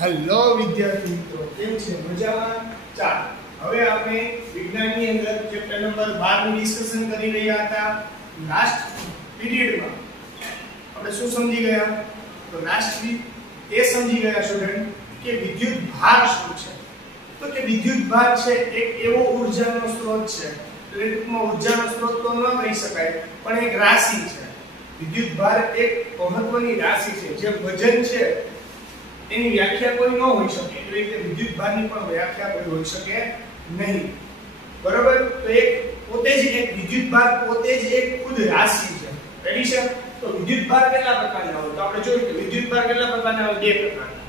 Hello વિદ્યાર્થી મિત્રો, કેમ છે? મજામાં? ચાલો હવે આપણે વિજ્ઞાનની અંદર ચેપ્ટર નંબર 12 નું ડિસ્કશન કરી રહ્યા હતા. લાસ્ટ પીરિયડમાં આપણે શું સમજી ગયા? તો લાસ્ટ એ સમજી ગયા સ્ટુડન્ટ કે વિદ્યુત ભાર શું છે. તો કે વિદ્યુત ભાર છે એક એવો ઊર્જાનો સ્ત્રોત છે, એટલે ટૂંકમાં ઊર્જાનો સ્ત્રોત તો ન કહી શકાય, પણ એક રાશિ છે. વિદ્યુત ભાર એક મહત્વની રાશિ છે. જે વજન છે એની વ્યાખ્યા કોઈ ન હોઈ શકે, એટલે રીતે વિદ્યુત ભારની પણ વ્યાખ્યા કોઈ હોઈ શકે નહીં. બરોબર? તો એક પોતે જ એક વિદ્યુત ભાર પોતે જ એક ખુદ રાશિ છે. રેડી છે? તો વિદ્યુત ભાર કેટલા પ્રકારના હોય? તો આપણે જોયું કે વિદ્યુત ભાર કેટલા પ્રકારના હોય? બે પ્રકારના.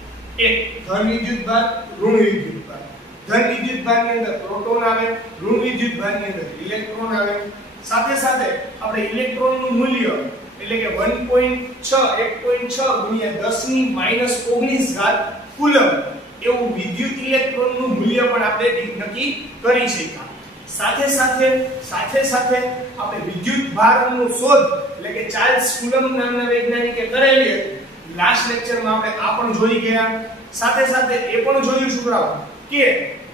એક ધન વિદ્યુત ભાર, ઋણ વિદ્યુત ભાર. ધન વિદ્યુત ભારની અંદર પ્રોટોન આવે, ઋણ વિદ્યુત ભારની અંદર ઇલેક્ટ્રોન આવે. સાથે સાથે આપણે ઇલેક્ટ્રોનનું મૂલ્ય એટલે કે 1.6 ગુણ્યા 10⁻⁹ કુલમ એવું વિદ્યુત ઇલેક્ટ્રોનનું મૂલ્ય પણ આપણે નક્કી કરી શકીએ. સાથે સાથે આપણે વિદ્યુત ભારનું શોધ એટલે કે ચાર્લ્સ કુલમ નામના વૈજ્ઞાનિકે કરેલી હતી. લાસ્ટ લેક્ચરમાં આપણે આ પણ જોઈ ગયા. સાથે સાથે એ પણ જોયું છોકરાઓ કે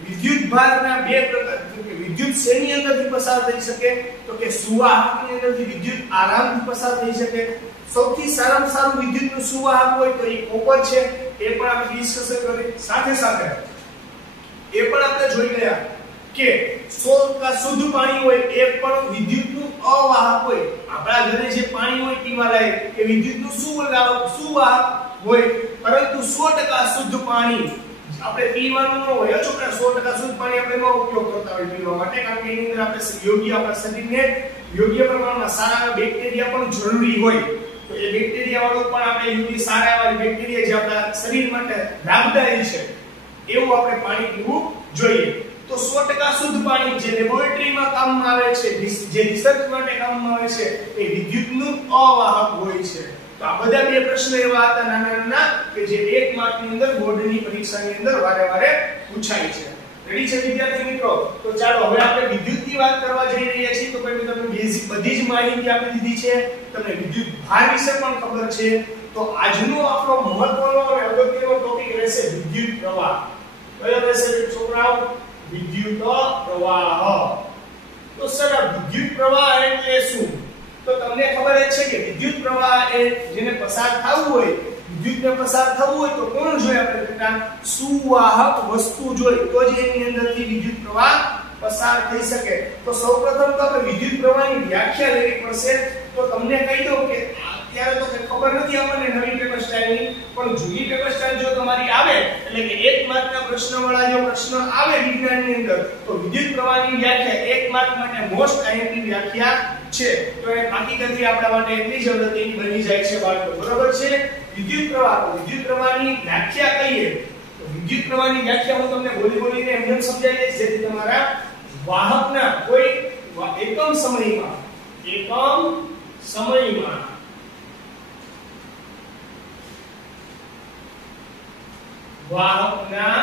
વિદ્યુત ભારના બે પ્રકાર, કે વિદ્યુત શેની અંદરથી પસાર થઈ શકે? તો કે સુવાહકની અંદરથી વિદ્યુત આરામથી પસાર થઈ શકે. સૌથી સારામાં સારું વિદ્યુતનું સુવાહક હોય તો એ કોપર છે, એ પણ આપણે ડિસ્કશન કરી. સાથે સાથે એ પણ આપણે જોઈ ગયા કે શુદ્ધ પાણી હોય એ પણ વિદ્યુતનું અવાહક હોય. આપણા ઘરે જે પાણી હોય પીવા લાયક એ વિદ્યુતનું સુવાહક હોય, પરંતુ 100% શુદ્ધ પાણી આપણે પીવાનું ન હોય. છોકરા 100% શુદ્ધ પાણી આપણે ન ઉપયોગ કરતા હોય પીવા માટે, કારણ કે એની અંદર આપણે યોગ્ય આપણા શરીરને યોગ્ય પ્રમાણમાં સારા બેક્ટેરિયા પણ જરૂરી હોય. તો એ બેક્ટેરિયા વાળું પણ આપણે યોગ્ય સારા એવા બેક્ટેરિયા જે આપણા શરીર માટે લાભદાયી છે એવું આપણે પાણી પીવું જોઈએ. તો 100% શુદ્ધ પાણી જે લેબોરેટરીમાં કામમાં આવે છે, જે રિસર્ચ માટે કામમાં આવે છે, એ વિદ્યુતનું અવાહક હોય છે. તો આ બધા બે પ્રશ્નો એવા હતા નાના કે જે 1 માર્કની અંદર બોર્ડની પરીક્ષાની અંદર વારે પૂછાય છે. રેડી છે વિદ્યાર્થી મિત્રો? તો ચાલો હવે આપણે વિદ્યુતની વાત કરવા જઈ રહ્યા છીએ. તો પહેલા તમને બેઝિક બધી જ માહિતી આપી દીધી છે, તમને વિદ્યુત ભાર વિશે પણ ખબર છે. તો આજનો આપણો મહત્વનો અને અગત્યનો ટોપિક રહેશે વિદ્યુત પ્રવાહ. કયો રહેશે છોકરાઓ? વિદ્યુત પ્રવાહ. તો સર વિદ્યુત પ્રવાહ એટલે શું? તો તમને ખબર છે કે વિદ્યુત પ્રવાહ એ જેને પસાર થવું હોય, વિદ્યુતને પસાર થવું હોય તો કોણ જોઈએ? આપણે સુવાહક વસ્તુ જોઈએ તો જ એની અંદરથી વિદ્યુત પ્રવાહ પસાર થઈ શકે. તો સૌપ્રથમ તો આપણે વિદ્યુત પ્રવાહની વ્યાખ્યા લેવી પડશે. તો તમને કહી દઉં કે અત્યારે તો ખબર નથી આપણને નવી પેપર સ્ટાઇલની, પણ જૂની પેપર સ્ટાઇલ જો તમારી આવે એટલે કે 1 માર્કના પ્રશ્નવાળા જો પ્રશ્ન આવે વિજ્ઞાનની અંદર, તો વિદ્યુત પ્રવાહની વ્યાખ્યા 1 માર્ક માટે મોસ્ટ આઈએમપી વ્યાખ્યા છે. તો એ હકીકતથી આપણા માટે એટલી જ અગત્યની બની જાય છે બાળકો. બરોબર છે? વિદ્યુત પ્રવાહની વ્યાખ્યા કહીએ તો વિદ્યુત પ્રવાહની વ્યાખ્યા હું તમને બોલીને એમ સમજાવી દઈશ, જેથી તમારા વાહકના કોઈ એકમ સમયમાં વાહકના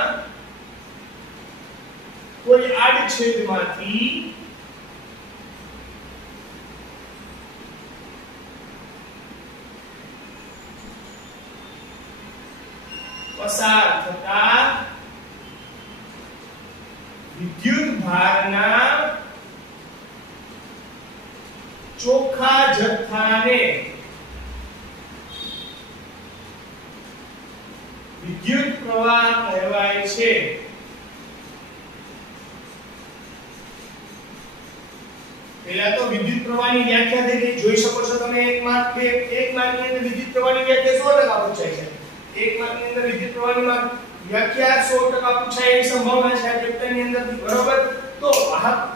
કોઈ આડછેદમાંથી પસાર થતા વિદ્યુત ભારના ચોખ્ખા જથ્થાને વિદ્યુત પ્રવાહ કહેવાય છે. પહેલા તો વિદ્યુત પ્રવાહની વ્યાખ્યા થઈ ગઈ, જોઈ શકો છો તમે. 1 માર્કની અંદર વિદ્યુત પ્રવાહની વ્યાખ્યા 100% પૂછાય છે. 1 માર્કની અંદર વિદ્યુત પ્રવાહની વ્યાખ્યા 100% પૂછાય એવી સંભાવના છે આ ચેપ્ટરની અંદરથી. બરોબર? તો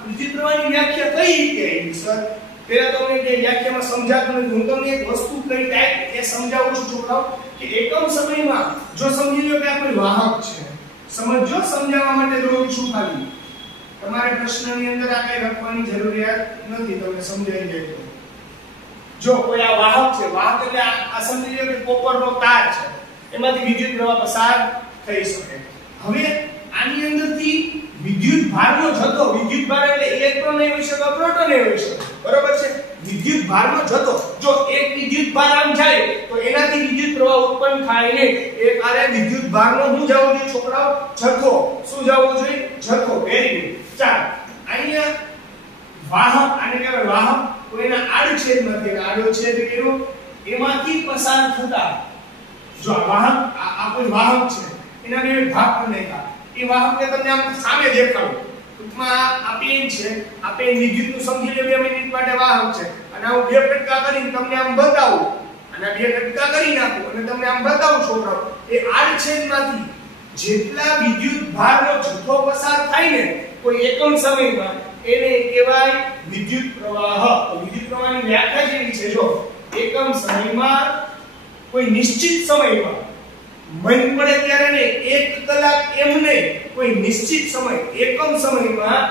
વિદ્યુત પ્રવાહની વ્યાખ્યા કઈ રીતે આવી સર? પહેલા તો તમને કે વ્યાખ્યામાં સમજાતું નથી, હું તમને એક વસ્તુ કઈ ટાઈપ એ સમજાવું છું છોકરાઓ કે એકમ સમયમાં જો સમજી લો કે આ કોઈ વાહક છે, સમજો, સમજાવવા માટે દોરું છું ખાલી. તમારે પ્રશ્નની અંદર આ કઈ લખવાની જરૂરિયાત નથી, તમને સમજાઈ જાય તો. જો કોઈ આ વાહક છે, વાહક એટલે આ સમજી લો કે કોપરનો તાર છે, એમાંથી વિદ્યુત પ્રવાહ પસાર થઈ શકે. હવે આની અંદરથી વિદ્યુત ભારનો જથ્થો, વિદ્યુત ભાર એટલે ઇલેક્ટ્રોન નહીં હોઈ શકે, પ્રોટોન નહીં હોઈ શકે, બરોબર છે? વિદ્યુત ભારનો જથ્થો, જો એક વિદ્યુત ભાર આમ જાય તો એનાથી વિદ્યુત પ્રવાહ ઉત્પન્ન થાય ને, એક આરે વિદ્યુત ભારનો શું જવો જોઈએ છોકરાઓ? જથ્થો. શું જવો જોઈએ? જથ્થો. Very good. ચાલ, અહીંયા વાહક, આને કહેવાય વાહક, તો એના આડછેદમાંથી, આડછેદ કર્યો, એમાંથી પસાર થતા, જો આ વાહક, આ કોઈ વાહક છે, એના બે ભાગ કરી નાખ્યા. એ વાહકને તમને આમ સામે દેખાડો. ટૂંકમાં આ પેન છે, આ પેન વિદ્યુતનું સમજી લે 2 મિનિટ માટે વાહક છે, અને હું બે કટકા કરીને તમને આમ બતાવું, અને બે કટકા કરી નાખું અને તમને આમ બતાવું છોકરાઓ, એ આડછેદમાંથી જેટલા વિદ્યુત ભારનો જથ્થો પસાર થાય ને કોઈ એકમ સમયમાં, એને કહેવાય વિદ્યુત પ્રવાહ. તો વિદ્યુત પ્રવાહની વ્યાખ્યા જેવી છે, જો એકમ સમયમાં કોઈ નિશ્ચિત સમયમાં, મન પડે ત્યારે ને 1 કલાક એમ નહીં, કોઈ નિશ્ચિત સમય, એકમ સમયમાં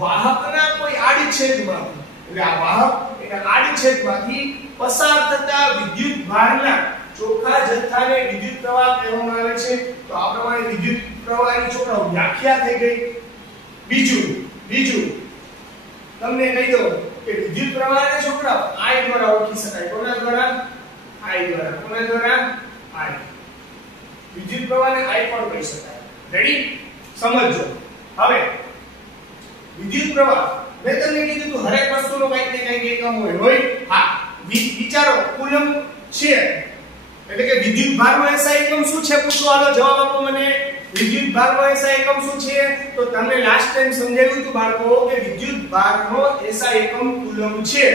વાહકના કોઈ આડછેદમાં, એટલે આ વાહક એના આડછેદમાંથી પસાર થતા વિદ્યુત ભારના ચોખ્ખા જથ્થાને વિદ્યુત પ્રવાહ કહેવામાં આવે છે. તો આ પ્રમાણે વિદ્યુત પ્રવાહની છોકરાઓ વ્યાખ્યા થઈ ગઈ. બીજું તમને કહી દઉં કે વિદ્યુત પ્રવાહને છોકરાઓ I દ્વારા ઓળખી શકાય. કોના દ્વારા? I દ્વારા. કોના દ્વારા? I. વિદ્યુત પ્રવાહને I પણ કહી શકાય. રેડી? સમજો. હવે વિદ્યુત પ્રવાહ, મેં તમને કીધું હતું હરેક વસ્તુનો કંઈક ને કંઈક એકમ હોય. હા, વિચારો, કુલમ છે એટલે કે વિદ્યુત ભારનો SI એકમ શું છે? પૂછો, હાલો જવાબ આપો મને. વિદ્યુત ભારનો SI એકમ શું છે? તો તમને લાસ્ટ ટાઈમ સમજાવ્યું હતું બાળકો કે વિદ્યુત ભારનો SI એકમ કુલમ છે.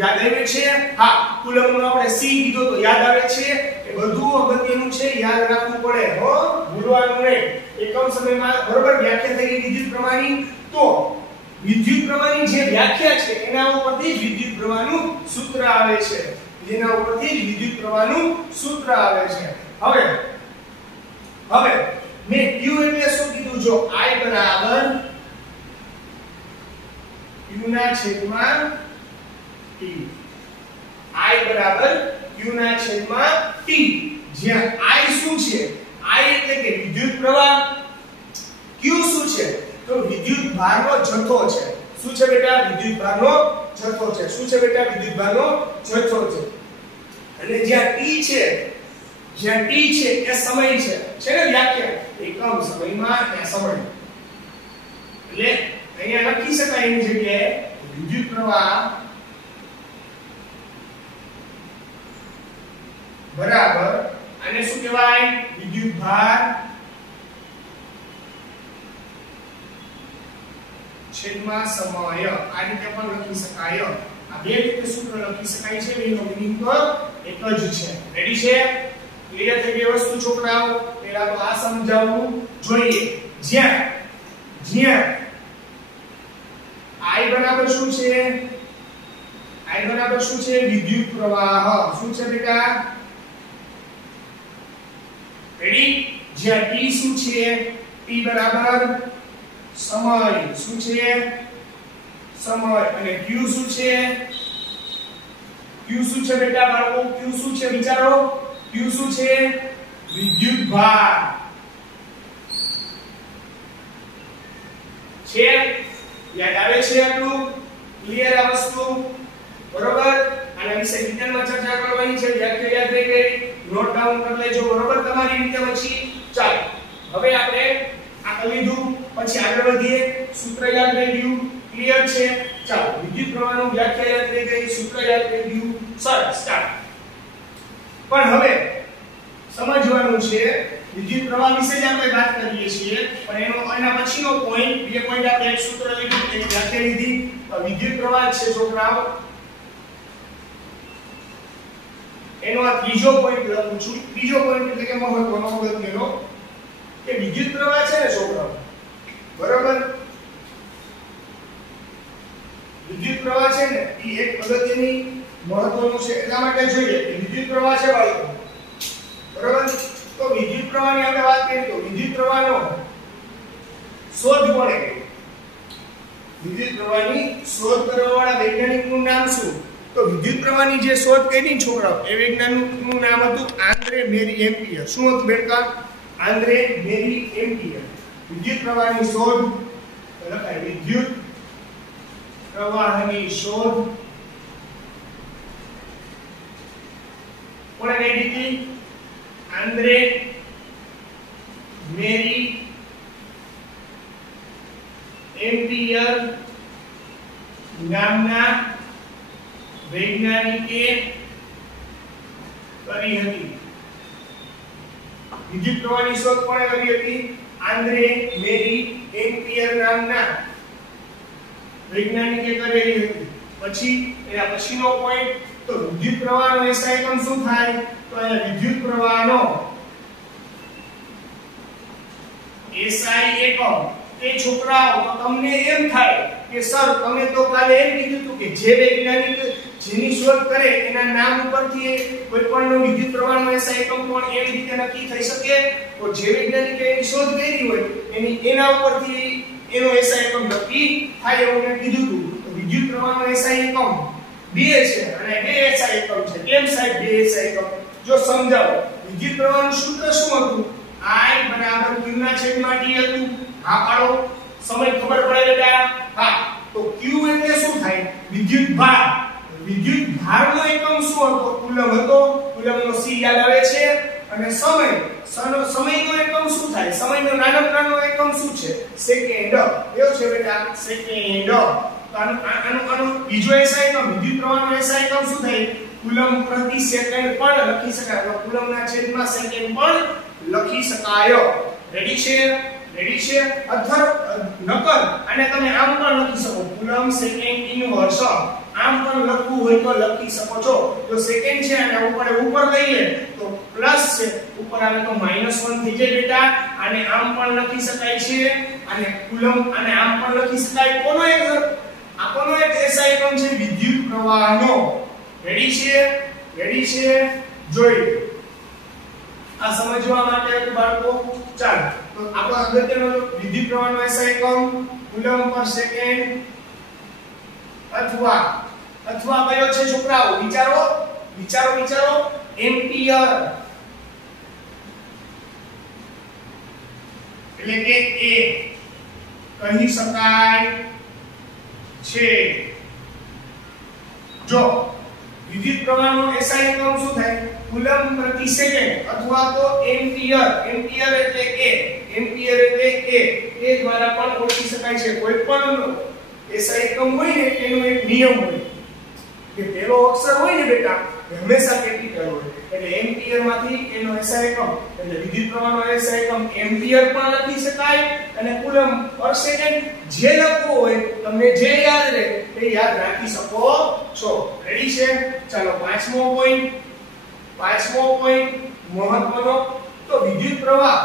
યાદ આવે છે? હા, કુલમનો આપણે C કીધો તો યાદ આવે છે? એ બધું અગત્યનું છે, યાદ રાખવું પડે હો, ભૂલવાનું નહીં. એકમ સમયમાં બરોબર વ્યાખ્યા થઈ ગઈ વિદ્યુત પ્રવાહની. તો વિદ્યુત પ્રવાહની જે વ્યાખ્યા છે એના ઉપરથી જ વિદ્યુત પ્રવાહનું સૂત્ર આવે છે. જેના ઉપરથી જ વિદ્યુત પ્રવાહનું સૂત્ર આવે છે. હવે મેં Q એટલે શું કીધું? જો I બરાબર Q ના છેદમાં T. I બરાબર Q ના છેદમાં T. જ્યાં I શું છે? I એટલે કે વિદ્યુત પ્રવાહ, Q શું છે? તો વિદ્યુત ભારનો જથ્થો છે. શું છે બેટા? વિદ્યુત ભારનો જથ્થો છે. શું છે બેટા? વિદ્યુત ભારનો જથ્થો છે. અને જ્યાં T છે, એ સમય છે ને વ્યાખ્યા, એકમ સમયમાં એ સમય. એટલે અહીંયા લખી શકાય એની જગ્યાએ વિદ્યુત પ્રવાહ બરાબર આને શું કહેવાય? વિદ્યુત ભાર છેદમાં સમય. આ રીતે પણ લખી શકાય. આ બે રીતે સૂત્ર લખી શકાય છે, એનો મીનિંગ તો એક જ છે. રેડી છે? ક્લિયર થઈ ગઈ વસ્તુ છોકરાઓ? પહેલા તો આ સમજાવવું જોઈએ. જ્યાં I બરાબર શું છે? I બરાબર શું છે? વિદ્યુત પ્રવાહ. શું છે બેટા? રેડી? જ્યાં T શું છે? T બરાબર સમય. શું છે? સમય. અને Q શું છે? Q શું છે બેટા બાળકો? Q શું છે વિચારો? Q શું છે? વિદ્યુત ભાર છે. યાદ આવે છે આટલું? ક્લિયર આ વસ્તુ? બરોબર? આના વિશે ડિટેલમાં ચર્ચા કરવાની છે. વ્યાખ્યા યાદ રહી ગઈ? નોટ ડાઉન કરી લેજો બરોબર તમારી રીતે. પછી ચાલો હવે આપણે આ કરી લીધું, પછી આગળ વધીએ. સૂત્ર યાદ રહી ગયું? ક્લિયર છે? ચાલો, વિદ્યુત પ્રવાહનું વ્યાખ્યા યાદ રહી ગઈ, સૂત્ર યાદ રહી ગયું. સરસ, ચાલો. પણ હવે સમજવાનું છે વિદ્યુત પ્રવાહ વિશે જ આપણે વાત કરીએ છીએ, પણ એના પછીનો પોઈન્ટ, બે પોઈન્ટ આપણે એક સૂત્ર લીધું, એક વ્યાખ્યા લીધી. તો વિદ્યુત પ્રવાહ છે છોકરાઓ, એનો આ ત્રીજો પોઈન્ટ લખું છું. ત્રીજો પોઈન્ટ એટલે કે મહત્વનો, અગત્યનો, કે વિદ્યુત પ્રવાહ છે ને છોકરાઓ, બરોબર? વિદ્યુત પ્રવાહ છે ને એ એક અગત્યની મહત્વનું છે. એટલા માટે જોઈએ કે વિદ્યુત પ્રવાહ છે બાળકો, બરોબર? તો વિદ્યુત પ્રવાહની આપણે વાત કરીએ તો વિદ્યુત પ્રવાહનો શોધ કોણે કરી? વિદ્યુત પ્રવાહની શોધ કરવાવાળા વૈજ્ઞાનિકનું નામ શું? તો વિદ્યુત પ્રવાહની જે શોધ કરી છોકરાઓ, એ વૈજ્ઞાનિકનું નામ હતું આંદ્રે મેરી એમ્પિયર. શું હતું બેટા? આંદ્રે મેરી એમ્પિયર. વિદ્યુત પ્રવાહની શોધ લખાય વિદ્યુત પ્રવાહની શોધ કોણે કરી હતી? આંદ્રે મેરી એમ્પિયર નામના વૈજ્ઞાનિકે કરી હતી. વિદ્યુત પ્રવાહની શોધ કોણે કરી હતી? આંદ્રે મેરી એમ્પિયર નામના વૈજ્ઞાનિકે કરેલી હતી. પછી એના પછીનો પોઈન્ટ તો વિદ્યુત પ્રવાહનો એસઆઈ એકમ શું થાય? તો અહીંયા વિદ્યુત પ્રવાહનો એસઆઈ એકમ એ છોકરાઓ તો તમને એમ થાય કે સર તમે તો કાલે એમ કીધું હતું કે જે વૈજ્ઞાનિક જેની શોધ કરે એના નામ ઉપરથી કોઈ પણ વિદ્યુત પ્રવાહનો એસઆઈ એકમ પણ એવી રીતે નક્કી થઈ શકે. તો જે વૈજ્ઞાનિકે એની શોધ કરી હોય એના ઉપરથી એનો એસઆઈ એકમ નક્કી થાય એવું મેં કીધું હતું. તો વિદ્યુત પ્રવાહનો એસઆઈ એકમ બે છે અને બે એસઆઈ એકમ છે. કેમ સાહેબ બે એસઆઈ એકમ? જો સમજાવો. વિદ્યુત પ્રવાહનું સૂત્ર શું હતું? I બરાબર q ના છેદમાં t હતું. હા પાડો. સમય ખબર પડે બેટા? હા. તો q એટલે શું થાય? વિદ્યુત ભાર. વિદ્યુત ભારનો એકમ શું હતો? કુલમ હતો. કુલમનો c યાદ આવે છે. અને સમયનો એકમ શું થાય? સમયનો નાનો એકમ શું છે? સેકન્ડ. કયો છે બેટા? સેકન્ડ. તો આનો બીજો એસઆઈ એકમ વિદ્યુત પ્રવાહનો એસઆઈ એકમ શું થાય? કુલમ પ્રતિ સેકન્ડ પણ લખી શકાય. તો કુલમના છેદમાં સેકન્ડ પણ લખી શકાય. રેડી છે? રેડી છે? અથવા નકલ અને તમે આમ પણ લખી શકો. કુલમ સેકન્ડ ઇનવર્સ આમ પણ લખવું હોય તો લખી શકો છો. જો સેકન્ડ છે અને ઉપર લઈએ તો પ્લસ છે, ઉપર આવે તો -1 થઈ જાય બેટા. અને આમ પણ લખી શકાય છે અને કુલમ અને આમ પણ લખી શકાય. કોનો એક એસઆઈ એકમ છે વિદ્યુત પ્રવાહનો. રેડી છે? રેડી છે? જોઈ આ સમજવા માટે બાળકો ચાલો તો આપણો અગત્યનો વિદ્યુત પ્રવાહનો એસઆઈ એકમ કુલમ પર સેકન્ડ અથવા કયો છે છોકરાઓ? વિચારો એમ્પિયર એટલે કે એ કહી શકાય છે. જો વિદ્યુત પ્રવાહનો એસઆઈ એકમ શું થાય? કુલમ પ્રતિ સેકન્ડ અથવા તો એમ્પિયર. એમ્પિયર એટલે એ દ્વારા પણ ઓળખી શકાય છે. કોઈ પણ એસઆઈ એકમ હોય ને એનો એક નિયમ હોય કે પહેલો અક્ષર હોય ને બેટા હંમેશા કેપિટલ હોય. એટલે એમ્પિયર માંથી એનો એસઆઈ એકમ એટલે વિદ્યુત પ્રવાહનો એસઆઈ એકમ એમ્પિયર પણ લખી શકાય અને કુલમ પર સેકન્ડ જે લખવું હોય તમને જે યાદ રહે તે યાદ રાખી શકો છો. રેડી છે? ચાલો પાંચમો પોઈન્ટ મહત્વનો તો વિદ્યુત પ્રવાહ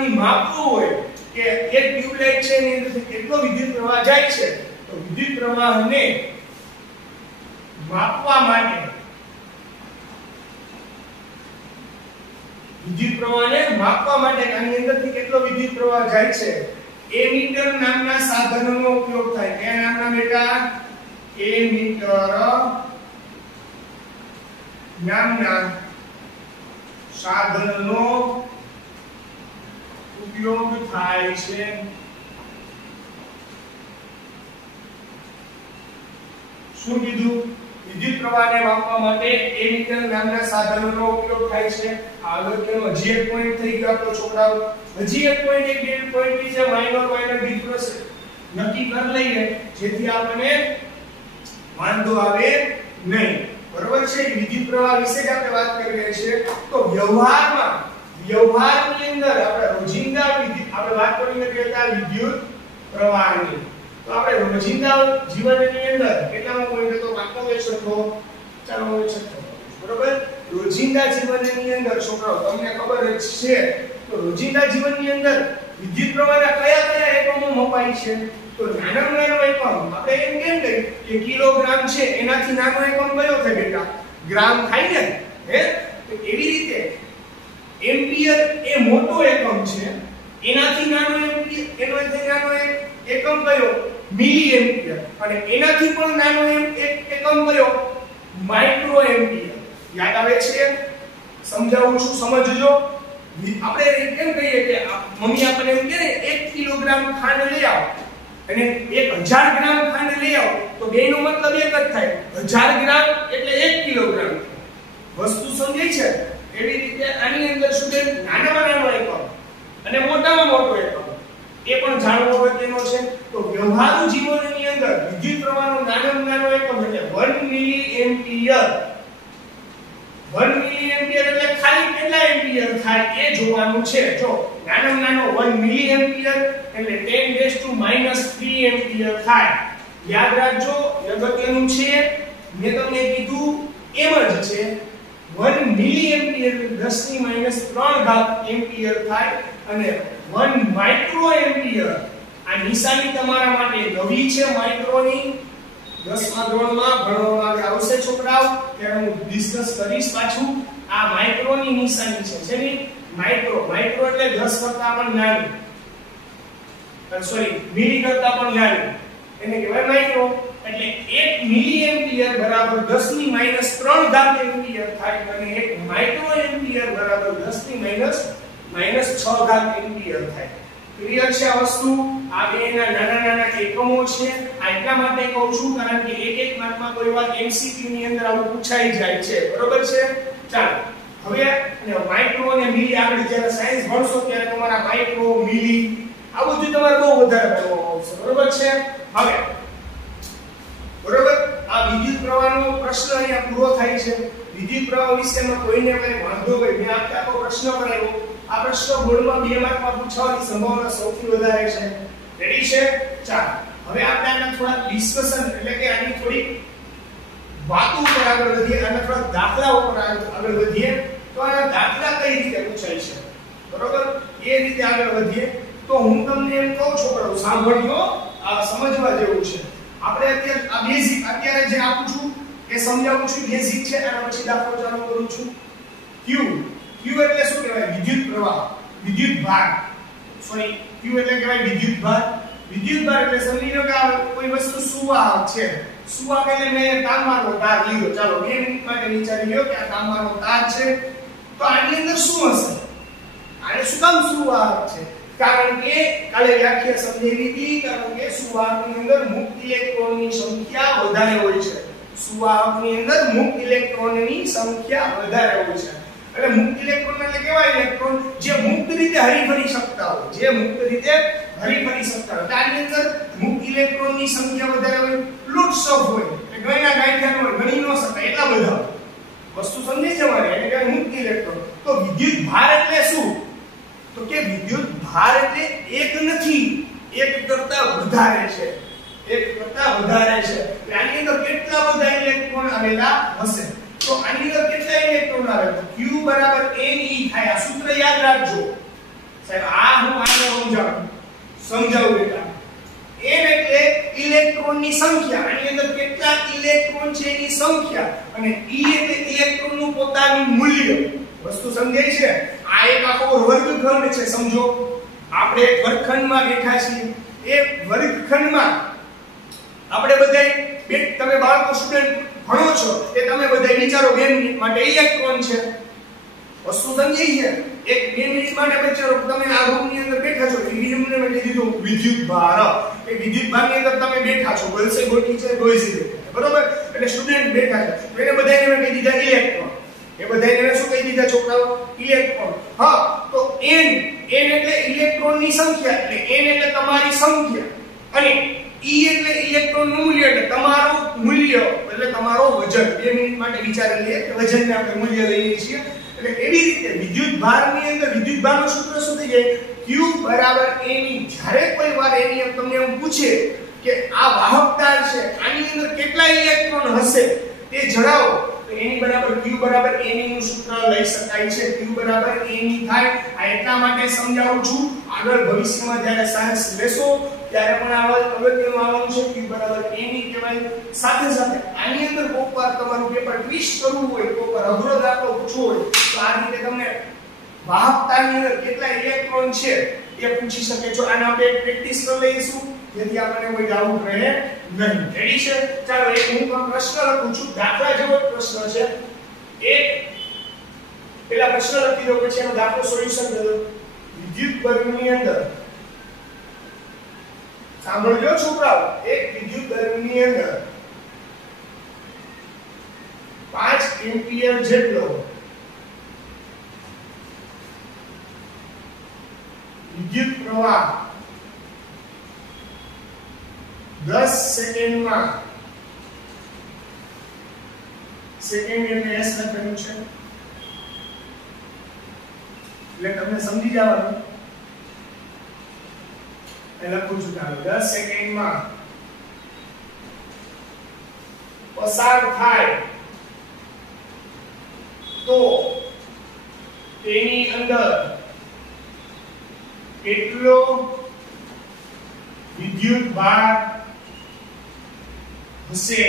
ની માપવું હોય કે એક ટ્યુબલાઇટ છે એની અંદરથી કેટલો વિદ્યુત પ્રવાહ જાય છે તો વિદ્યુત પ્રવાહને માપવા માટે આની અંદરથી કેટલો વિદ્યુત પ્રવાહ જાય છે એમીટર નામના સાધનનો ઉપયોગ થાય. કયા નામના બેટા? એમીટર નામના સાધનનો ઉપયોગ થાય છે. શું કીધું? વિદ્યુત પ્રવાહને માપવા માટે એમીટર નામના સાધનોનો ઉપયોગ થાય છે. આગળનો હજી એક પોઈન્ટ થઈ ગયો આપણો છોકરાઓ. હજી એક પોઈન્ટ એક બે પોઈન્ટ ની જે માઇનર ડિફરન્સ નક્કી કરી લઈએ જેથી આપણને વાંધો આવે નહીં. બરોબર છે? વિદ્યુત પ્રવાહ વિશે જ આપણે વાત કરી રહ્યા છીએ. તો વ્યવહારની અંદર આપણે રોજિંદા આપણે વાત કરી રહ્યા વિદ્યુત પ્રવાહની. તો આપણે રોજિંદા જીવનની અંદર કેટલામો પોઈન્ટ હતો? પાંચમો છઠ્ઠો. ચાલો હવે છઠ્ઠો. બરોબર? રોજિંદા જીવનની અંદર છોકરાઓ તમને ખબર જ છે તો રોજિંદા જીવનની અંદર વિદ્યુત પ્રવાહના કયા એકમો મપાય છે? તો નાનો એકમ આપણે એમ કેમ કહીએ કે કિલોગ્રામ છે એનાથી નાનો એકમ કયો થાય બેટા? ગ્રામ થાય ને. તો એવી રીતે એમ્પિયર એ મોટો એકમ છે એનાથી નાનો એકમ કયો? મિલી એમ્પિયર. અને એનાથી પણ નાનો એકમ કયો? Micro ampere. યાદ આવે છે? સમજાવું છું, સમજજો. આપણે કેમ કહીએ કે મમ્મી આપણને એમ કહે 1 કિલોગ્રામ ખાંડ લઈ આવો અને 1000 ગ્રામ ખાંડ લઈ આવો, તો બેનો મતલબ એક જ થાય. 1000 ગ્રામ એટલે 1 કિલોગ્રામ. વસ્તુ સમજાય છે? એવી રીતે આની અંદર સ્ટુડન્ટ નાનામાં નાનો એકમ અને મોટામાં મોટો એકમ એ પણ જાણવો અગત્યનો છે. તો વ્યવહારુ જીવનની અંદર વિદ્યુત પ્રવાહનો નાનામાં નાનો એકમ એટલે 1 મિલી એમ્પિયર. 1 મિલી એમ્પિયર એટલે ખાલી કેટલા એમ્પિયર થાય એ જોવાનું છે. જો નાનામાં નાનો 1 મિલી એમ્પિયર એટલે 10⁻³ એમ્પિયર થાય. યાદ રાખજો, અગત્યનું છે. મેં તમને કીધું એમ જ છે. 1 મિલી એમ્પિયર 10⁻³ એમ્પિયર થાય અને 1 માઇક્રો એમ્પિયર, આ નિશાની તમારા માટે નવી છે માઇક્રોની. 10મા ધોરણમાં ભણવામાં આવશે છોકરાઓ, ત્યારે હું ડિસ્કસ કરીશ પાછું. આ માઇક્રોની નિશાની છે. જેની માઇક્રો એટલે 10 કરતા પણ નાનું, સોરી મિલી કરતા પણ નાનું, એને કહેવાય માઇક્રો. એટલે 1 મિલી એમ્પિયર બરાબર 10⁻³ એમ્પિયર થાય અને 1 માઇક્રો એમ્પિયર બરાબર 10⁻⁻6 એમ્પિયર થાય. ક્લિયર છે આ વસ્તુ? આ બેના નાના નાના એકમો છે. આ એટલા માટે કહું છું કારણ કે એક માર્કમાં કોઈ વાર એમસીક્યુ ની અંદર આવું પૂછાઈ જાય છે. બરોબર છે? ચાલો હવે માઇક્રો અને મિલી આગળ જ્યારે સાયન્સ ભણશો ત્યારે તમારા માઇક્રો, મિલી આ બધું તમારે બહુ વધારે ભણવાનું આવશે. બરોબર છે? હવે બરોબર, આ વિદ્યુત પ્રવાહનો પ્રશ્ન અહીંયા પૂરો થાય છે. વિદ્યુત પ્રવાહ વિશેમાં કોઈને કઈ વાંધો હોય, મેં આખો પ્રશ્ન કરાવ્યો. આ પ્રશ્ન બોર્ડમાં 2 માર્કમાં પૂછવાની સંભાવના સૌથી વધારે છે. રેડી છે? ચાલો હવે આપણે આના થોડા ડિસ્કશન એટલે કે આની થોડી વાતો ઉપર આગળ વધીએ અને થોડા દાખલા ઉપર આગળ વધીએ. તો આ દાખલા કઈ રીતે પૂછાય છે, બરોબર, એ રીતે આગળ વધીએ. તો હું તમને એમ કહું છોકરાઓ સાંભળજો, આ સમજવા જેવું છે. આપણે અત્યારે આ બેઝિક અત્યારે જે આપું છું એ સમજાવું છું, બેઝિક છે. આના પછી દાખલો ચાલુ કરું છું. Q એટલે શું કહેવાય? વિદ્યુત પ્રવાહ, વિદ્યુત ભાર. સોરી, Q એટલે કહેવાય વિદ્યુત ભાર. વિદ્યુત ભાર એટલે સમજી લો કે આ કોઈ વસ્તુ સુવાહક છે. સુવાહક એટલે મેં તાંબાનો તાર લીધો. ચાલો 2 મિનિટ માટે વિચારી લ્યો કે આ તાંબાનો તાર છે. તો આની અંદર શું હશે? આને શું કામ સુવાહક છે? કારણ કે કાલે વ્યાખ્યા સમજાવી હતી. કારણ કે સુવાહકની અંદર મુક્ત ઇલેક્ટ્રોનની સંખ્યા વધારે હોય છે. સુવાહકની અંદર મુક્ત ઇલેક્ટ્રોનની સંખ્યા વધારે હોય છે. એટલે મુક્ત ઇલેક્ટ્રોન એટલે કેવા ઇલેક્ટ્રોન? જે મુક્ત રીતે હરીફરી શકતા હોય, જે મુક્ત રીતે હરીફરી શકતા હોય. આની અંદર મુક્ત ઇલેક્ટ્રોનની સંખ્યા વધારે હોય, લોટ્સ ઓફ હોય, એટલે ગણ્યા ગાંઠ્યા હોય, ગણી ન શકાય એટલા બધા વસ્તુ સમજી જવાની. એટલે કે મુક્ત ઇલેક્ટ્રોન. તો વિદ્યુત ભાર એટલે શું? તો કે વિદ્યુત ભાર એટલે એક નથી, એક કરતા વધારે છે. એક કરતા વધારે છે. એટલે આની અંદર કેટલા બધા ઇલેક્ટ્રોન આવેલા હશે? તો આની અંદર કેટલા ઇલેક્ટ્રોન આવે? તો Q બરાબર Ne થાય. આ સૂત્ર યાદ રાખજો સાહેબ. આ હું આને સમજાવું બેટા. n એટલે ઇલેક્ટ્રોનની સંખ્યા. આની અંદર કેટલા ઇલેક્ટ્રોન છે એની સંખ્યા, અને E એટલે ઇલેક્ટ્રોનનું પોતાનું મૂલ્ય. વસ્તુ સમજાય છે? આ એક આખો વર્ગખંડ છે. સમજો, આપણે એક વર્ગખંડમાં બેઠા છીએ. એ વર્ગખંડમાં આપણે બધાય તમે બાળકો સ્ટુડન્ટ ભણો છો તે તમે બધાય વિચારો 2 મિનિટ માટે ઇલેક્ટ્રોન છે. વસ્તુ સમજાય છે? એક 2 મિનિટ માટે વિચારો તમે આ રૂમની અંદર બેઠા છો. એ રૂમને મેં કીધું વિદ્યુત ભાર. એ વિદ્યુત ભારની અંદર તમે બેઠા છો. ગર્લ્સે ગોઠી છે, બોયઝે બેઠા છે. બરોબર? એટલે સ્ટુડન્ટ બેઠા છે. તો એને બધાને મેં કહી દીધા ઇલેક્ટ્રોન. એ બધાને શું કહી દીધા છોકરાઓ? ઇલેક્ટ્રોન. હા, તો n એટલે ઇલેક્ટ્રોનની સંખ્યા, એટલે n એટલે તમારી સંખ્યા, અને E એટલે ઇલેક્ટ્રોનનું મૂલ્ય, એટલે તમારું મૂલ્ય, એટલે તમારો વજન. 2 મિનિટ માટે વિચારી લઈએ કે વજનને આપણે મૂલ્ય લઈએ છીએ. એટલે એવી રીતે વિદ્યુત ભારની અંદર વિદ્યુત ભારનું સૂત્ર શું થઈ જાય? Q બરાબર Ne. જ્યારે કોઈ વાર એની તમને એમ પૂછે કે આ વાહકતા છે, આની અંદર કેટલા ઇલેક્ટ્રોન હશે તે જણાવો, તો એની બરાબર Q બરાબર Ne નું સૂત્ર લઈ શકાય છે. Q બરાબર Ne થાય. આ એટલા માટે સમજાવું છું. આગળ ભવિષ્યમાં જ્યારે સાયન્સ લેશો ત્યારે પણ આવા અગત્યનું આવવાનું છે. Q બરાબર Ne કહેવાય. સાથે સાથે આની અંદર કોઈવાર તમારું પેપર ટ્વિસ્ટ કરવું હોય, કોઈવાર અઘરો દાખલો પૂછવો હોય, તો આ રીતે તમને વાહકતાની અંદર કેટલા ઇલેક્ટ્રોન છે એ પૂછી શકે છો. આને આપણે પ્રેક્ટિસ કરી લઈશું જેથી આપણને કોઈ ડાઉટ રહે નહીં. રેડી છે? ચાલો એક હું પણ પ્રશ્ન લખું છું. દાખલા જેવો પ્રશ્ન છે. એક પેલા પ્રશ્ન લખી દો પછી એનો દાખલો સોલ્યુશન કરો. વિદ્યુત બલ્બની અંદર સાંભળજો છોકરાઓ, એક વિદ્યુત બલ્બની અંદર 5 એમ્પિયર જેટલો વિદ્યુત પ્રવાહ 10 સેકન્ડમાં, સેકન્ડ એટલે s લખેલું છે એટલે તમને સમજી જવાનું. એ લખું છું ચાલો 10 સેકન્ડમાં પસાર થાય તો તેની અંદર કેટલો વિદ્યુત ભાર હશે?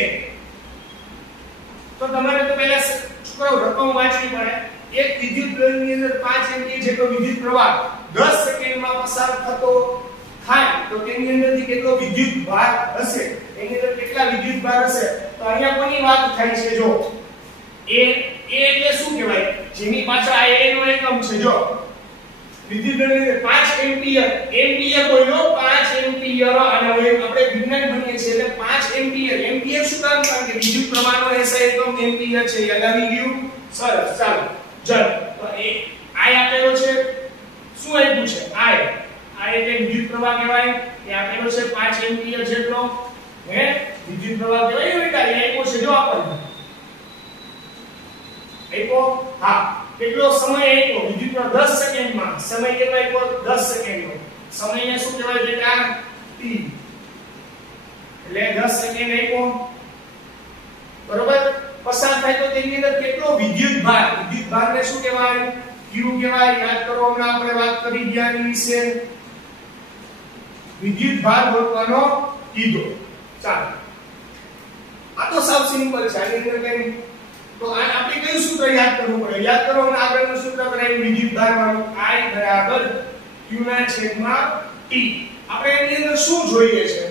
તો તમારે તો પહેલા છોકરાઓ રકમ વાંચવી પડે. એક વિદ્યુત બલ્બની અંદર 5 એમ્પિયર જેટલો વિદ્યુત પ્રવાહ 10 સેકન્ડમાં પસાર થતો થાય તો તેની અંદરથી કેટલો વિદ્યુત ભાર હશે? એની અંદર કેટલા વિદ્યુત ભાર હશે? તો અહીંયા કોની વાત થાય છે? જો એ એટલે શું કહેવાય? જેની પાછળ આ a નો એકમ છે. જો વિદ્યુત બલ્બની અંદર 5 એમ્પિયર, એમ્પિયર બોલ્યો 5 એમ્પિયર, અને હવે આપણે વિજ્ઞાન ભણીએ છીએ એટલે 5 એમ્પિયર. એમ્પિયર શું કામ? કારણ કે વિદ્યુત પ્રવાહનો SI એકમ એમ્પિયર છે. યાદ આવી ગયું? સરસ. ચાલો જલ તો એ I આપેલો છે. શું આપ્યું છે? I એટલે વિદ્યુત પ્રવાહ કહેવાય. એ આપેલો છે 5 એમ્પિયર જેટલો. હે વિદ્યુત પ્રવાહ કહેવાય ને બેટા? એ આપ્યો છે. જો આપણને આપ્યો. હા, કેટલો સમય આપ્યો? વિદ્યુત પ્રવાહ 10 સેકન્ડમાં. સમય કેટલો આપ્યો? 10 સેકન્ડનો. સમયને શું કહેવાય બેટા? t. એટલે 10 સેકન્ડ આપ્યો. બરોબર? પસાર થાય તો તેની અંદર કેટલો વિદ્યુત ભાર? વિદ્યુત ભારને શું કહેવાય? q કહેવાય. યાદ કરો, હમણાં આપણે વાત કરી ગયા એની વિશે. વિદ્યુત ભાર ગોતવાનો કીધો. ચાલો, આ તો સાવ સિમ્પલ છે. આની અંદર કઈ તો આ આપણે કયું સૂત્ર યાદ કરવું પડે? યાદ કરો, હમણાં આગળનું સૂત્ર કરાયું વિદ્યુત ભાર વાળું. I બરાબર q ના છેદમાં t. આપણે એની અંદર શું જોઈએ છે?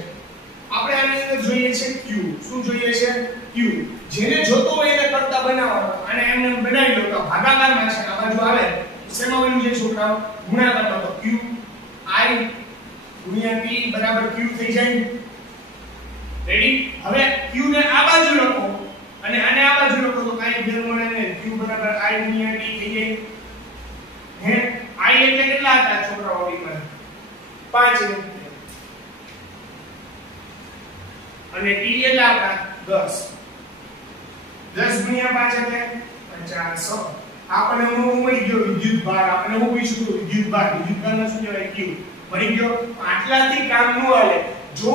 આપણે આની અંદર જોઈએ છે q. શું જોઈએ છે? q. જેને જોતો હોય એને કરતા બનાવવાનો. અને એમને બનાવી લો તો ભાગાકારમાં છે. આ બાજુ આવે શેમાં બન્યું છે છોકરાઓ? ગુણાકારમાં. તો q I ગુણ્યા t બરાબર q થઈ જાય. રેડી? હવે q ને આ બાજુ લખો અને આને આ બાજુ લખો તો કાઈ ફેર મળે નહીં. q બરાબર I ગુણ્યા t થઈ જાય. હે I એટલે કેટલા હતા છોકરાઓ? 5 અને t એટલા હતા 10. 10 ગુણ્યા 5 એટલે 50. આપણે હું મળી ગયો વિદ્યુત ભાર. આપણે હું પૂછ્યું વિદ્યુત ભાર. વિદ્યુત ભારનો શું કહેવાય? q. મળી ગયો. આટલાથી કામ ન હાલે. જો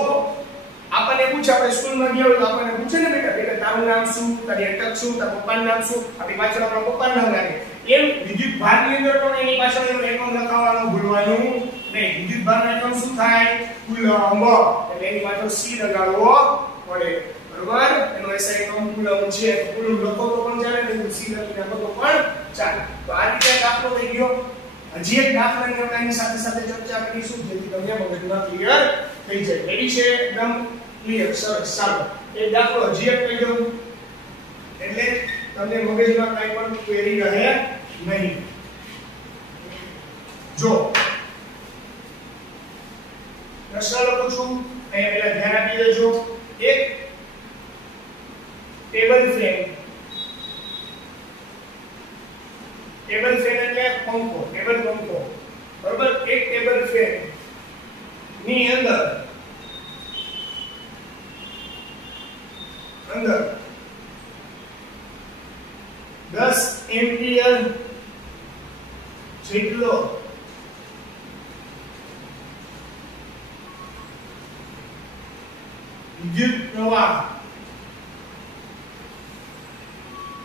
આપણને પૂછે, આપણે સ્કૂલમાં ગયા હોય તો આપણને પૂછે ને બેટા તારું નામ શું, તારી અટક શું, તારા પપ્પાનું નામ શું, આપણી પાછળ આપણા પપ્પાનું નામ લાગે. એમ વિદ્યુત ભારની અંદર પણ એની પાછળ એનું એકમ લખાવવાનું ભૂલવાનું નહીં. વિદ્યુત ભારનો એકમ શું થાય? કુલમ્બ. એટલે એની પાછળ c લગાડવો પડે. બરોબર? એનો SI એકમ કુલમ્બ છે. કુલમ્બ લખો તો પણ ચાલે, ને c લખી નાખો તો પણ ચાલે. તો આ રીતે દાખલો થઈ ગયો. હજી એક દાખલાની આપણે આની સાથે સાથે ચર્ચા કરીશું જેથી તમને મગજમાં ક્લિયર થઈ જાય. રેડી છે? એકદમ ક્લિયર. સરસ. ચાલો એક દાખલો હજી એક કહી દઉં એટલે તમને મગજમાં કાઈ પણ ક્વેરી રહે નહીં. જો પ્રશ્ન લખું છું, અહીંયા પહેલા ધ્યાન આપી દેજો. એક ટેબલ ફેન. ટેબલ ફેન એટલે પંખો, ટેબલ પંખો. બરોબર? એક ટેબલ ફેન ની અંદર 10 એમ્પિયર જેટલો વિદ્યુત પ્રવાહ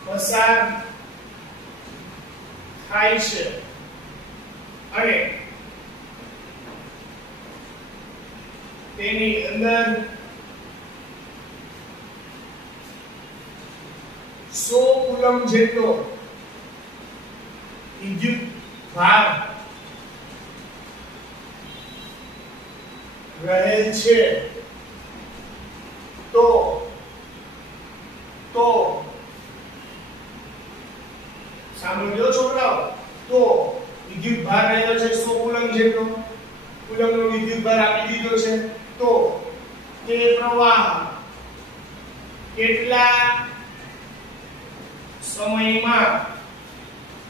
પસાર થાય છે અને તેની અંદર 100 કુલમ જેટલો વિદ્યુત ભાર રહેલ છે તો સાંભળજો છોકરાઓ, તો વિદ્યુત ભાર રહેલો છે 100 કુલમ જેટલો, કુલમનો વિદ્યુત ભાર આપી દીધો છે, તો તે પ્રવાહ કેટલા સમયમાં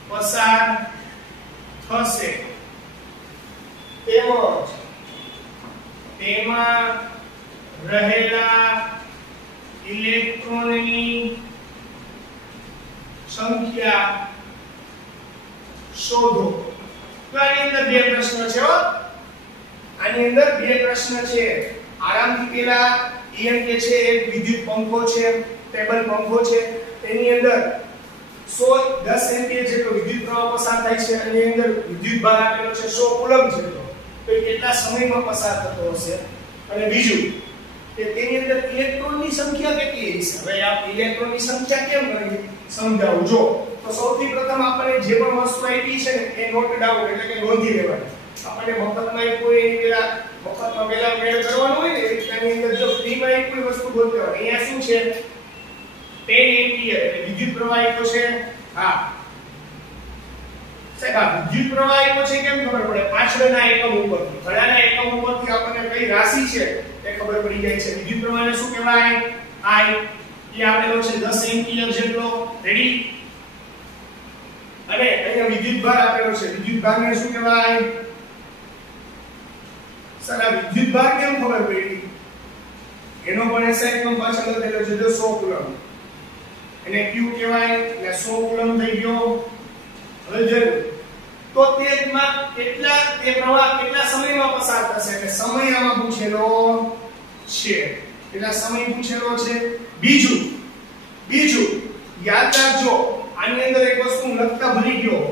પસાર થશે તેમજ તેમાં રહેલા ઇલેક્ટ્રોનની સંખ્યા શોધો. તો આની અંદર બે પ્રશ્ન છે હો, આની અંદર બે પ્રશ્ન છે. આરામથી પેલા એમ કે છે એક વિદ્યુત પંખો છે, ટેબલ પંખો છે, તેની અંદર 10 એમ્પિયર જેટલો વિદ્યુત પ્રવાહ પસાર થાય છે અને એની અંદર વિદ્યુત ભાર આપેલો છે 100 કુલમ જેટલો, તો એ કેટલા સમયમાં પસાર થતો હશે. અને બીજું કે તેની અંદર ઇલેક્ટ્રોનની સંખ્યા કેટલી હશે. હવે આ ઇલેક્ટ્રોનની સંખ્યા કેમ કરવી સમજાવું. જો તો સૌથી પ્રથમ આપણે જે પણ વસ્તુ આપી છે ને એ નોટ ડાઉન એટલે કે નોંધી લેવાની. આપણે મફતમાં કોઈ પેલા મફતમાં પેલા મેળ કરવાનું હોય ને એની અંદર જો ફ્રીમાં એક કોઈ વસ્તુ બોલતો હોય, અહીંયા શું છે 10 એમ્પિયર એટલે વિદ્યુત પ્રવાહ આપ્યો છે. હા સાહેબ, આ વિદ્યુત પ્રવાહ આપ્યો છે કેમ ખબર પડે? પાછળના એકમ ઉપરથી, ઘણાના એકમ ઉપરથી આપણને કઈ રાશિ છે એ ખબર પડી જાય છે. વિદ્યુત પ્રવાહને શું કહેવાય? I. એ આપેલો છે 10 એમ્પિયર જેટલો. રેડી? અને અહીંયા વિદ્યુત ભાર આપેલો છે. વિદ્યુત ભારને શું કહેવાય? સર આ વિદ્યુત ભાર કેમ ખબર પડી? એનો પણ SI એકમ પાછળ લખેલો છે 100 કુલમ. એને Q કહેવાય એટલે 100 કુલમ થઈ ગયો. હવે જરૂર તો તેમાં કેટલા તે પ્રવાહ કેટલા સમયમાં પસાર થશે એટલે સમય આમાં પૂછેલો છે. કેટલા સમય પૂછેલો છે. બીજું યાદ રાખજો, આની અંદર એક વસ્તુ લખતા ભૂલી ગયો.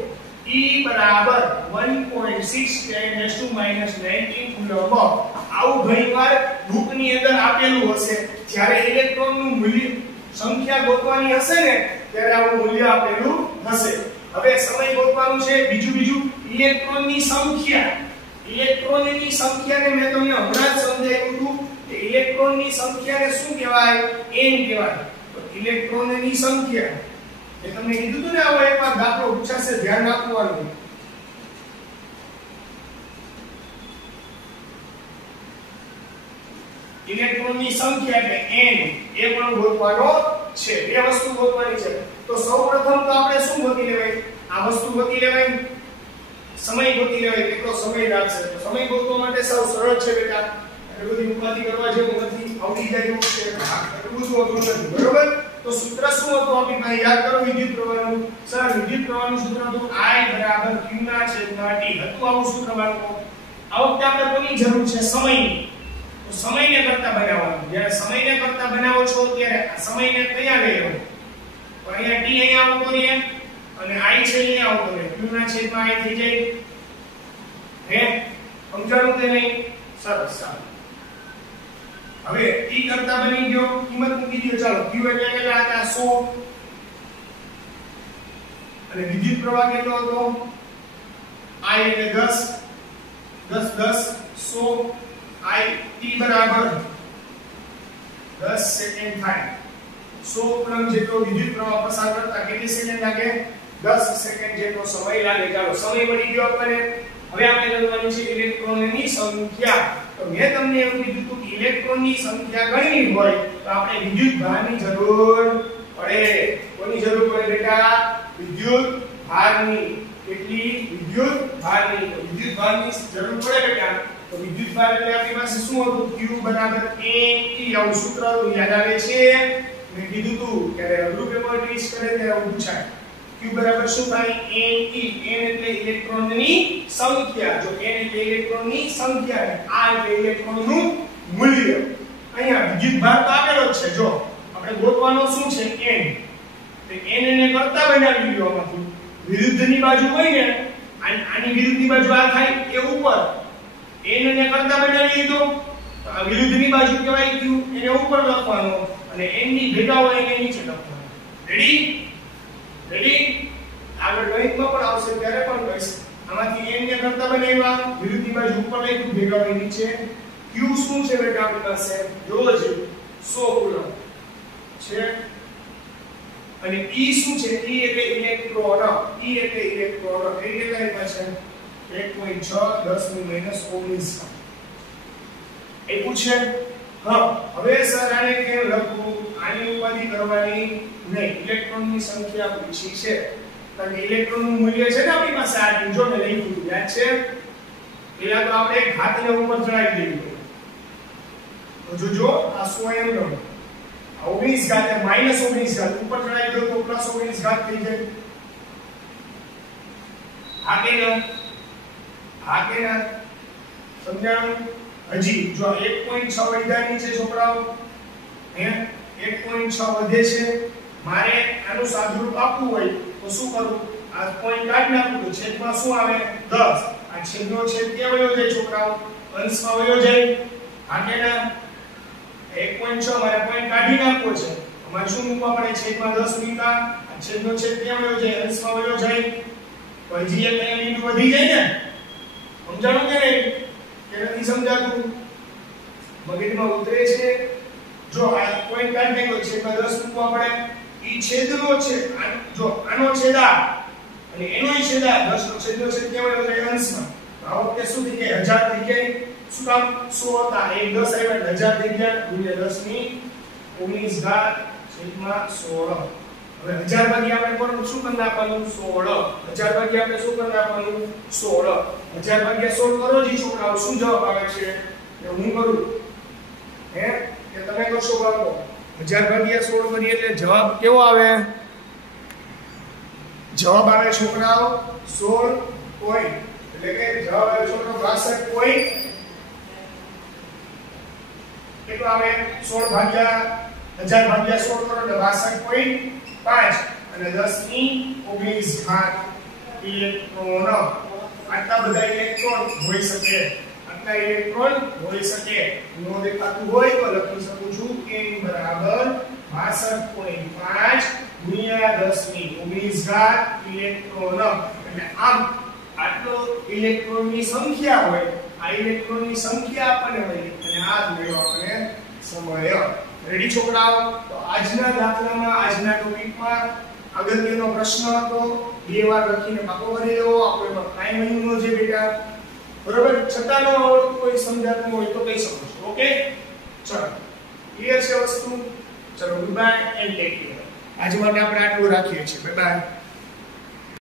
E બરાબર 1.6 10 - 19 કુલમ. આવું ઘણીવાર બુકની અંદર આપેલું હશે. જ્યારે ઇલેક્ટ્રોનનું મૂલ્ય સંખ્યા ગોતવાની હશે ને ત્યારે આવું મૂલ્ય આપેલું હશે. હવે સમય ગોતવાનું છે. બીજું ઇલેક્ટ્રોનની સંખ્યાને મેં તમને હમણાં જ સમજાવ્યું હતું કે ઇલેક્ટ્રોનની સંખ્યાને શું કહેવાય? n કહેવાય. તો ઇલેક્ટ્રોનની સંખ્યા એ તમને કીધું હતું ને, આવો એકવાર દાખલો પૂછાશે, ધ્યાન રાખવાનું. ઇલેક્ટ્રોનની સંખ્યા એટલે n એ પણ ગોતવાનો છે. બે વસ્તુ ગોતવાની છે. તો સૌપ્રથમ તો આપણે શું ગોતી લેવાય? આ વસ્તુ ગોતી લેવાય, સમય ગોતી લેવાય. કેટલો સમય લાગશે? તો સમય ગોતવા માટે સાવ સરળ છે બેટા. એટલે બધી ઉપાધિ કરવા જેવું નથી, આવડી જાય એવું છે. એટલું બધું અઘરું નથી. બરોબર? તો સૂત્ર શું હતું આપણી પાસે? યાદ કરો વિદ્યુત પ્રવાહનું. સર વિદ્યુત પ્રવાહનું સૂત્ર હતું I બરાબર Q ના છેદમાં T. હતું આવું સૂત્ર વાળું. આ વખતે આપણે કોની જરૂર છે? સમયની. તો સમયને કરતા બનાવવાનું. જ્યારે સમયને કરતા બનાવો છો ત્યારે આ સમયને કયા લઈ લો? તો અહીંયા T અહીંયા આવતો રહે અને I છે અહીંયા આવતો રહે. Q ના છેદમાં I થઈ જાય. હે સમજાણું કે નહીં? સરસ. હવે T કરતા બની ગયો, કિંમત મૂકી દો. ચાલો Q એટલે કેટલા હતા? 100. અને વિદ્યુત પ્રવાહ કેટલો હતો? I એટલે 10 100 I T બરાબર 10 સેકન્ડ થાય. 100 કુલમ જેટલો વિદ્યુત પ્રવાહ પસાર કરતા કેટલી સેકન્ડ લાગે? 10 સેકન્ડ જેટલો સમય લાગે. ચાલો સમય મળી ગયો આપણને. હવે આપણે ગણવાનું છે ઇલેક્ટ્રોનની સંખ્યા. તો મેં તમને એવું કીધું હતું કે ઇલેક્ટ્રોનની સંખ્યા ગણવી હોય તો આપણે વિદ્યુત ભારની જરૂર પડે. કોની જરૂર પડે બેટા? વિદ્યુત ભારની. કેટલી? વિદ્યુત ભારની. તો વિદ્યુત ભારની જરૂર પડે બેટા. તો વિદ્યુત ભાર એટલે આપણી પાસે શું હતું? Q બરાબર n T. આવું સૂત્ર હતું, યાદ આવે છે? મેં કીધું હતું કે અઘરું પેપર ટેસ્ટ કરે ત્યારે આવું પૂછાય. Q બરાબર શું થાય? n T. n એટલે ઇલેક્ટ્રોનની સંખ્યા. જો n એટલે ઇલેક્ટ્રોનની સંખ્યા અને આ એટલે ઇલેક્ટ્રોનનું મૂલ્ય. અહીંયા વિદ્યુત ભાર તો આપેલો જ છે. જો આપણે ગોતવાનો શું છે? n. તો n ને કરતા બનાવી લ્યો. આમાંથી વિરુદ્ધની બાજુ હોય ને, આની વિરુદ્ધની બાજુ આ થાય એ ઉપર. n ને કરતા બનાવી લીધો તો આ વિરુદ્ધની બાજુ કહેવાય Q. એને ઉપર લખવાનો અને n ની ભેગા હોય એને નીચે લખવાનો. રેડી? આગળ ગણિતમાં પણ આવશે ત્યારે પણ કહીશ. આમાંથી n ને કરતા બનાવ્યા, વિરુદ્ધની બાજુ ઉપર લખ્યું, ભેગા હોય નીચે. Q શું છે બેટા આપણી પાસે? જોજો 100 કુલમ છે. અને E શું છે? E એટલે ઇલેક્ટ્રોન. E એટલે ઇલેક્ટ્રોન. એ કેટલા આપ્યા છે? 1.6 10 ની -19. એ પૂછે હા. હવે સર આને કેમ લખવું? આની ઉપાધિ કરવાની નહીં. ઇલેક્ટ્રોનની સંખ્યા પૂછી છે. કારણ કે ઇલેક્ટ્રોનનું મૂલ્ય છે ને આપણી પાસે આ જો મેં લખ્યું યાદ છે. પેલા તો આપણે ઘાતને ઉપર ચડાવી દઈએ. તો જોજો આ 100 એમ નો 19 ઘાત એ -19 ઘાત ઉપર ચડાવી દો તો +19 ઘાત થઈ જાય. હા કે ના સમજાણું? હજી જો 1.6 વધ્યાની છે છોકરાઓ, હે 1.6 વધે છે. મારે આનું સાદુરૂપ આપવું હોય તો શું કરું? આ પોઈન્ટ કાઢી નાખું તો છેદમાં શું આવે? 10. આ છેદનો છેદ ક્યાં વયો જાય છોકરાઓ? અંશમાં વયો જાય. હા કે ના? 1.6 મારે પોઈન્ટ કાઢી નાખવો છે. અમારે શું મૂકવા પડે? છેદમાં 10 મૂકા. આ છેદનો છેદ ક્યાં વયો જાય? અંશમાં વયો જાય. તો હજી એક બિંદુ વધી જાય ને. સમજાણું કે નહીં? કે નથી સમજાતું? મગજમાં ઉતરે છે? જો આ પોઈન્ટ કાઢી નાખ્યો છેદમાં 10 મૂકવા પડે. ઈ છેદનો છે જો આનો છેદા અને એનોય છેદા 10 નો છેદનો છેદ કેવો થાય? અંશમાં. તો આ વખતે શું થઈ જાય? 1000 થઈ જાય. શું કામ? 100 હતા 1 10 આવ્યા 1000 થઈ ગયા. ગુણ્યા 10 ની 19 ઘાત છેદમાં 16. હવે 1000 ભાગ્યા આપણે કોણ શું કરી નાખવાનું? 16. 1000 ભાગ્યા આપણે શું કરી નાખવાનું? 16. 1000 ભાગ્યા 16 કરો જી છોકરાઓ. શું જવાબ આવે છે? એ હું કરું હે કે તમે કરશો બાળકો? 1000 ભાગ્યા 16 કરીએ એટલે જવાબ કેવો આવે? જવાબ આવે છોકરાઓ 16 પોઈન્ટ. એટલે કે જવાબ આવે છોકરાઓ 62 પોઈન્ટ. કેટલો આવે? 16 ભાગ્યા 1000 ભાગ્યા 16 કરો એટલે 62.5 અને 10 ની 19 ઘાત ઇલેક્ટ્રોન. આટલા બધા ઇલેક્ટ્રોન હોઈ શકે. આટલા ઇલેક્ટ્રોન હોઈ શકે. નો દેખાતું હોય તો લખી શકું છું કે બરાબર 62.5 ગુણ્યા 10 ની 19 ઘાત ઇલેક્ટ્રોન. એટલે આમ આટલો ઇલેક્ટ્રોનની સંખ્યા હોય. આ ઇલેક્ટ્રોનની સંખ્યા આપણને હોય અને આ જ મેળવો આપણે સમય. રેડી છોકરાઓ? તો આજના દાખલામાં આજના ટોપિકમાં અગત્યનો પ્રશ્ન હતો. 2 વાર લખીને પાકો કરી લેવો. આપણે એમાં ટાઈમ મહિનો છે બેટા. બરોબર? છતાં નો કોઈ સમજાતું હોય તો કહી શકો છો. ઓકે ચલો ક્લિયર છે વસ્તુ? ચલો good bye and take care. આજ માટે આપણે આટલું રાખીએ છીએ. Bye bye.